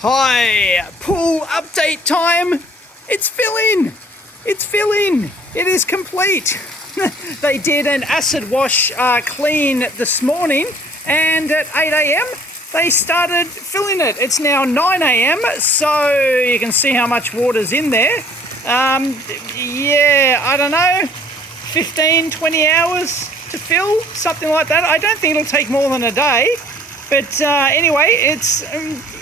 Hi, pool update time. It's filling. It's filling. It is complete. They did an acid wash clean this morning, and at 8 a.m. they started filling it. It's now 9 a.m. so you can see how much water's in there. Yeah, I don't know, 15, 20 hours to fill, something like that. I don't think it'll take more than a day. But anyway, it's,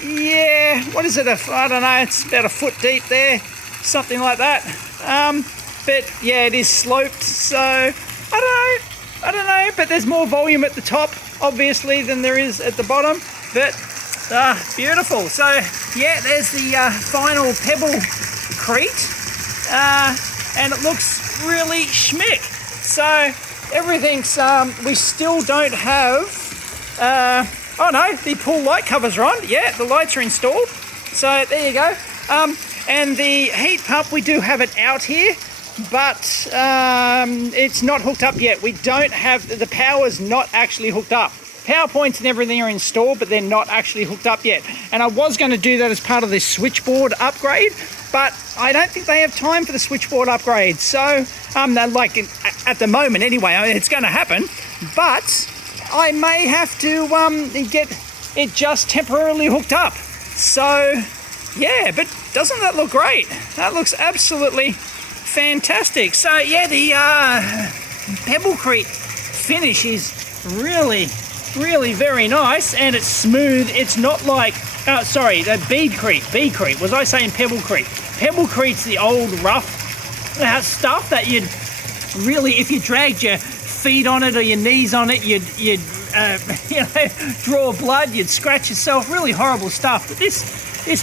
yeah, what is it? I don't know, it's about a foot deep there, something like that. But yeah, it is sloped, so I don't know, but there's more volume at the top, obviously, than there is at the bottom. But beautiful. So yeah, there's the final beadcrete, and it looks really schmick. So everything's, we still don't have, oh no, the pool light covers are on. Yeah, the lights are installed. So there you go. And the heat pump, we do have it out here, but it's not hooked up yet. We don't have, the power's not actually hooked up. Power points and everything are installed, but they're not actually hooked up yet. And I was going to do that as part of this switchboard upgrade, but I don't think they have time for the switchboard upgrade. So, like at the moment anyway, it's going to happen, but I may have to get it just temporarily hooked up. So yeah, but doesn't that look great? That looks absolutely fantastic. So yeah, the beadcrete finish is really very nice, and it's smooth. It's not like, sorry, the beadcrete. Was I saying beadcrete? Beadcrete's the old rough stuff that you'd really, if you dragged your feet on it or your knees on it, you'd you know, draw blood, you'd scratch yourself. Really horrible stuff. But this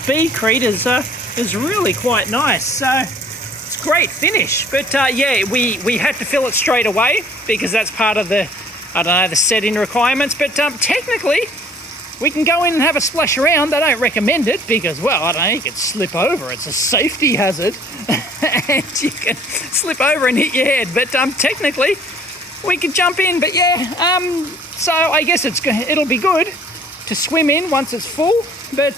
beadcrete is really quite nice. So it's great finish. But yeah, we had to fill it straight away because that's part of the, I don't know, the setting requirements. But technically, we can go in and have a splash around. They don't recommend it because, well, I don't know, you could slip over. It's a safety hazard, and you can slip over and hit your head. But technically, we could jump in. But yeah, so I guess it'll be good to swim in once it's full. But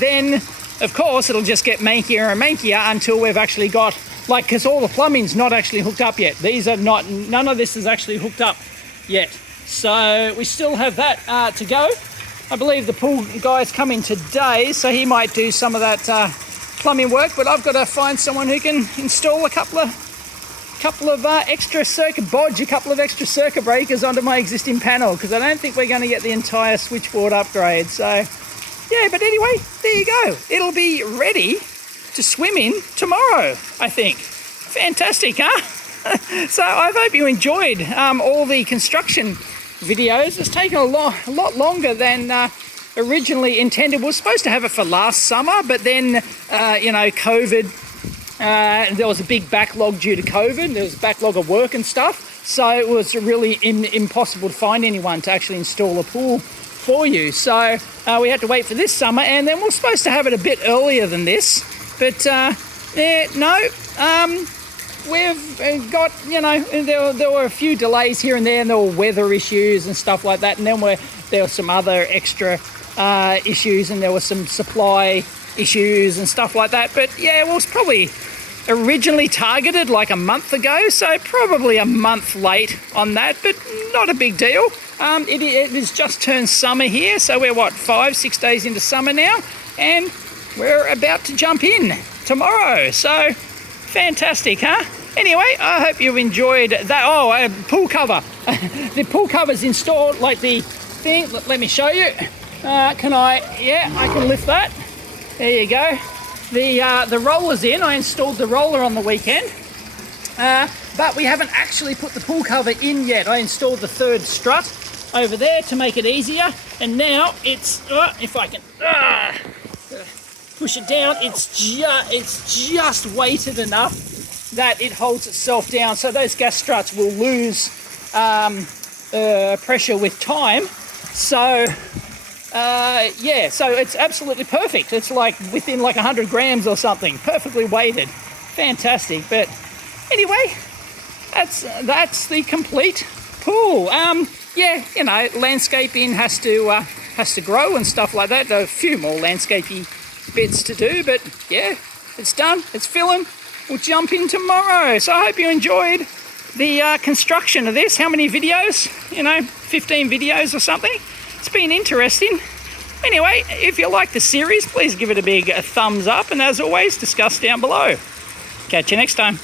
then, of course, it'll just get mankier and mankier until we've actually got, like, because all the plumbing's not actually hooked up yet. These are not, none of this is actually hooked up yet. So we still have that to go. I believe the pool guy's coming today, so he might do some of that plumbing work, but I've got to find someone who can install a couple of extra circuit breakers onto my existing panel, because I don't think we're going to get the entire switchboard upgrade. So yeah, but anyway, there you go. It'll be ready to swim in tomorrow, I think. Fantastic, huh? So I hope you enjoyed all the construction videos. It's taken a lot longer than originally intended. We were supposed to have it for last summer, but then you know, COVID, there was a big backlog due to COVID. There was a backlog of work and stuff, so it was really impossible to find anyone to actually install a pool for you. So we had to wait for this summer, and then we're supposed to have it a bit earlier than this, but yeah, no, we've got, you know, there were a few delays here and there, and there were weather issues and stuff like that, and then there were some other extra issues, and there were some supply issues and stuff like that. But yeah, it was probably originally targeted like a month ago, so probably a month late on that, but not a big deal. It has just turned summer here, so we're what, 5-6 days into summer now, and we're about to jump in tomorrow. So fantastic, huh? Anyway, I hope you enjoyed that. Oh, pool cover. The pool cover's installed, like the thing. Let me show you. Can I? Yeah, I can lift that. There you go. The roller's in. I installed the roller on the weekend, but we haven't actually put the pool cover in yet. I installed the third strut over there to make it easier, and now it's, if I can push it down, it's just weighted enough that it holds itself down. So those gas struts will lose pressure with time. So yeah, so it's absolutely perfect. It's like within like 100 grams or something, perfectly weighted. Fantastic. But anyway, that's the complete pool. Yeah, you know, landscaping has to grow and stuff like that. There are a few more landscaping bits to do, but yeah, it's done. It's filling. We'll jump in tomorrow. So I hope you enjoyed the construction of this. How many videos? 15 videos or something. It's been interesting. Anyway, if you like the series, please give it a big thumbs up, and as always, discuss down below. Catch you next time.